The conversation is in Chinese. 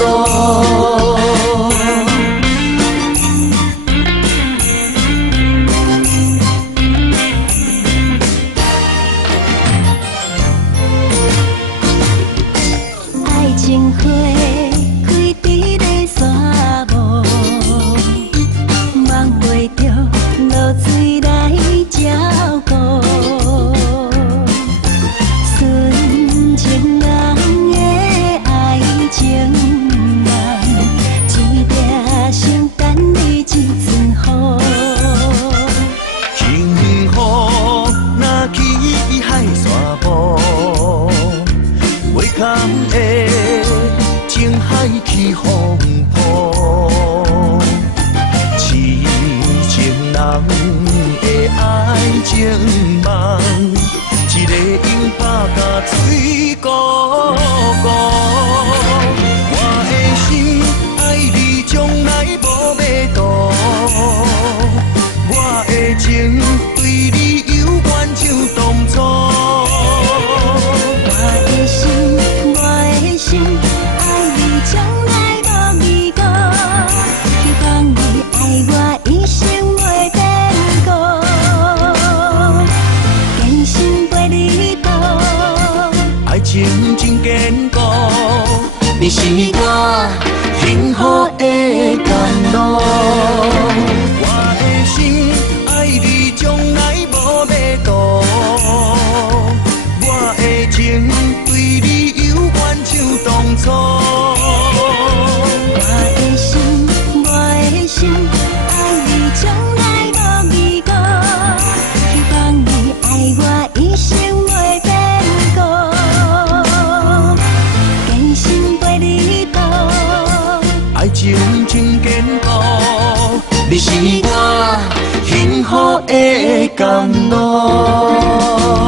路。爱情花开伫咧沙漠，望袂着露水来照顾。纯情人的爱情梦，一粒心等你一阵雨。幸福若去海沙漠，袂堪会情海起风波。痴情人的爱情梦，一个拥抱甲水怩怩。我的心爱你从来无要渡，我的情对你犹原像当初。我的心，爱你从来无离过，希望你爱我一生袂变故，坚心陪你走。爱情真坚固，你是我幸福的甘露。我的心爱你从来无要渡，我的情对你犹原像当初。我的心，爱你从来无离过，希望你爱我一生袂变故，坚心陪你走。爱情真坚固，你是我幸福的甘露。